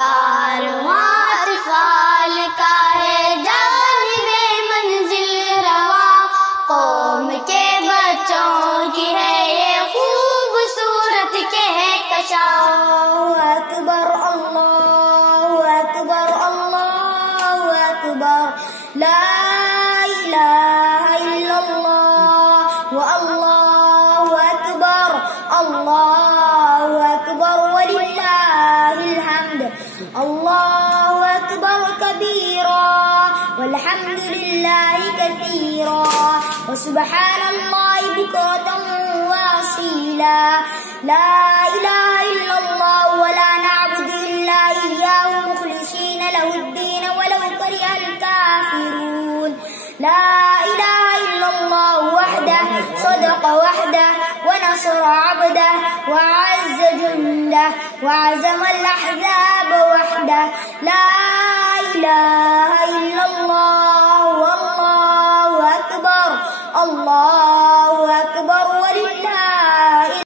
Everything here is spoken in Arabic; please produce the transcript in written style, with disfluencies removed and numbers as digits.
کاروان اطفال کا ہے جانب منزل رواں، قوم کے بچوں کی ہے یہ خوبصورت کہکشاں۔ اللہ اکبر اللہ اکبر اللہ اکبر، لا الہ الا اللہ واللہ اکبر، اللہ اکبر وللہ الحمد، اللہ اکبر کبیرا والحمد للہ کثیرا وسبحان اللہ بکرة واصیلا، لا الہ الا اللہ ولا نعبد الا ایاہ مخلصین لہ الدین ولو کرہ الکافرون، لا الہ الا اللہ وحدہ صدق وحدہ ونصر عبدہ وعز جندہ وعزم الاحزاب وحدہ، لا الہ الا اللہ واللہ اکبر، اللہ اکبر وللہ